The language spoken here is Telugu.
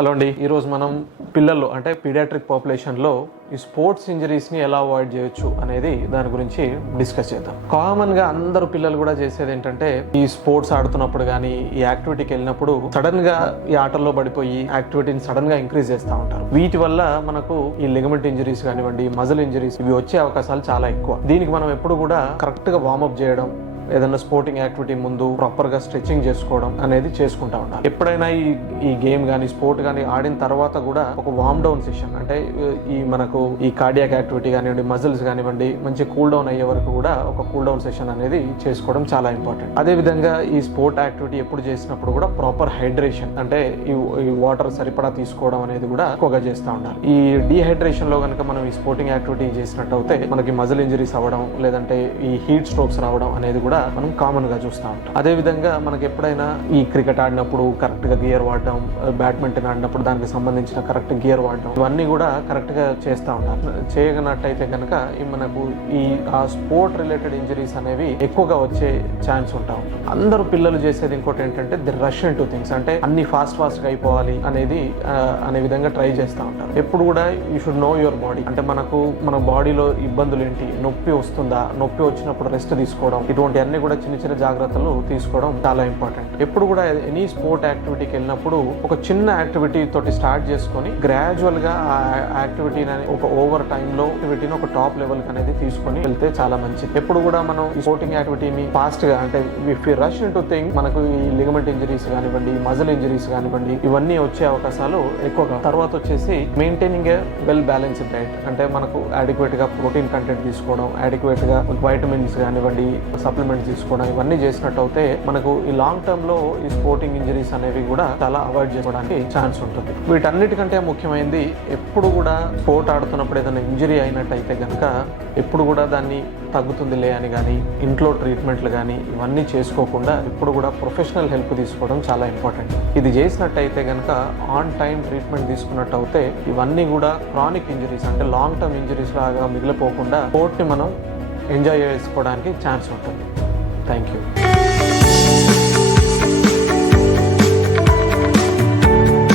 హలో అండి, ఈరోజు మనం పిల్లల్లో అంటే పీడియాట్రిక్ పాపులేషన్లో ఈ స్పోర్ట్స్ ఇంజరీస్ని ఎలా అవాయిడ్ చేయొచ్చు అనేది దాని గురించి డిస్కస్ చేద్దాం. కామన్గా అందరూ పిల్లలు కూడా చేసేది ఏంటంటే ఈ స్పోర్ట్స్ ఆడుతున్నప్పుడు కానీ ఈ యాక్టివిటీకి వెళ్ళినప్పుడు సడన్గా ఈ ఆటల్లో పడిపోయి యాక్టివిటీని సడన్గా ఇంక్రీజ్ చేస్తూ ఉంటారు. వీటి వల్ల మనకు ఈ లిగమెంట్ ఇంజరీస్ కానివ్వండి, మజిల్ ఇంజరీస్ ఇవి వచ్చే అవకాశాలు చాలా ఎక్కువ. దీనికి మనం ఎప్పుడు కూడా కరెక్ట్గా వార్మప్ చేయడం, ఏదైనా స్పోర్టింగ్ యాక్టివిటీ ముందు ప్రాపర్గా స్ట్రెచ్చింగ్ చేసుకోవడం అనేది చేసుకుంటా ఉండాలి. ఎప్పుడైనా ఈ గేమ్ కానీ స్పోర్ట్ కానీ ఆడిన తర్వాత కూడా ఒక వార్మ్ డౌన్ సెషన్ అంటే మనకు ఈ కార్డియాక్ యాక్టివిటీ కానివ్వండి, మజిల్స్ కానివ్వండి మంచి కూల్ డౌన్ అయ్యే వరకు కూడా ఒక కూల్ డౌన్ సెషన్ అనేది చేసుకోవడం చాలా ఇంపార్టెంట్. అదే విధంగా ఈ స్పోర్ట్ యాక్టివిటీ ఎప్పుడు చేసినప్పుడు కూడా ప్రాపర్ హైడ్రేషన్ అంటే ఈ వాటర్ సరిపడా తీసుకోవడం అనేది కూడా ఎక్కువగా చేస్తూ ఉండాలి. ఈ డీహైడ్రేషన్ లో కనుక మనం ఈ స్పోర్టింగ్ యాక్టివిటీ చేసినట్టు అయితే మనకి మజిల్ ఇంజరీస్ అవ్వడం లేదంటే ఈ హీట్ స్ట్రోక్స్ రావడం అనేది కూడా మనం కామన్ గా చూస్తూ ఉంటాం. అదే విధంగా మనకి ఎప్పుడైనా ఈ క్రికెట్ ఆడినప్పుడు కరెక్ట్ గా గియర్ వాడడం, బ్యాడ్మింటన్ ఆడినప్పుడు దానికి సంబంధించిన కరెక్ట్ గియర్ వాడడం ఇవన్నీ కూడా కరెక్ట్ గా చేస్తూ ఉంటారు. చేయగనట్టయితే కనుక మనకు ఆ స్పోర్ట్ రిలేటెడ్ ఇంజరీస్ అనేవి ఎక్కువగా వచ్చే ఛాన్స్ ఉంటా ఉంటుంది. అందరూ పిల్లలు చేసేది ఇంకోటి ఏంటంటే ది రష్ టు థింగ్స్ అంటే అన్ని ఫాస్ట్ గా అయిపోవాలి అనే విధంగా ట్రై చేస్తూ ఉంటారు. ఎప్పుడు కూడా you should know your body అంటే మన బాడీలో ఇబ్బందులు ఏంటి, నొప్పి వస్తుందా, నొప్పి వచ్చినప్పుడు రెస్ట్ తీసుకోవడం, ఇటువంటి అన్ని కూడా చిన్న చిన్న జాగ్రత్తలు తీసుకోవడం చాలా ఇంపార్టెంట్. ఎప్పుడు కూడా ఎనీ స్పోర్ట్ యాక్టివిటీకి వెళ్ళినప్పుడు ఒక చిన్న యాక్టివిటీ తోటి స్టార్ట్ చేసుకొని గ్రాడ్యువల్ గా ఆ యాక్టివిటీని ఒక ఓవర్ టైమ్ లో యాక్టివిటీని ఒక టాప్ లెవెల్ అనేది తీసుకొని వెళ్తే చాలా మంచిది. ఎప్పుడు కూడా మనం ఈ స్పోర్టింగ్ యాక్టివిటీని ఫాస్ట్ గా అంటే if you rush into thing మనకు ఈ లిగమెంట్ ఇంజరీస్ కానివ్వండి, మజిల్ ఇంజరీస్ కానివ్వండి ఇవన్నీ వచ్చే అవకాశాలు ఎక్కువగా. తర్వాత వచ్చేసి మెయింటైనింగ్ ఏ వెల్ బ్యాలెన్స్డ్ డైట్ అంటే మనకు అడిక్వేట్ గా ప్రోటీన్ కంటెంట్ తీసుకోవడం, అడిక్వేట్ గా వైటమిన్స్ కానివ్వండి, సప్లిమెంట్స్ తీసుకోవడం ఇవన్నీ చేసినట్టు అయితే మనకు ఈ లాంగ్ టర్మ్ లో ఈ స్పోర్టింగ్ ఇంజరీస్ అనేవి కూడా చాలా అవాయిడ్ చేసుకోవడానికి ఛాన్స్ ఉంటుంది. వీటన్నిటికంటే ముఖ్యమైనది ఎప్పుడు కూడా స్పోర్ట్ ఆడుతున్నప్పుడు ఏదైనా ఇంజరీ అయినట్టయితే కనుక ఎప్పుడు కూడా దాన్ని తగ్గుతుందిలే అని కానీ ఇంట్లో ట్రీట్మెంట్లు కానీ ఇవన్నీ చేసుకోకుండా ఎప్పుడు కూడా ప్రొఫెషనల్ హెల్ప్ తీసుకోవడం చాలా ఇంపార్టెంట్. ఇది చేసినట్టయితే కనుక ఆన్ టైం ట్రీట్మెంట్ తీసుకున్నట్టు అయితే ఇవన్నీ కూడా క్రానిక్ ఇంజరీస్ అంటే లాంగ్ టర్మ్ ఇంజరీస్ లాగా మిగిలిపోకుండా స్పోర్ట్ని మనం ఎంజాయ్ చేసుకోవడానికి ఛాన్స్ ఉంటుంది. Thank you.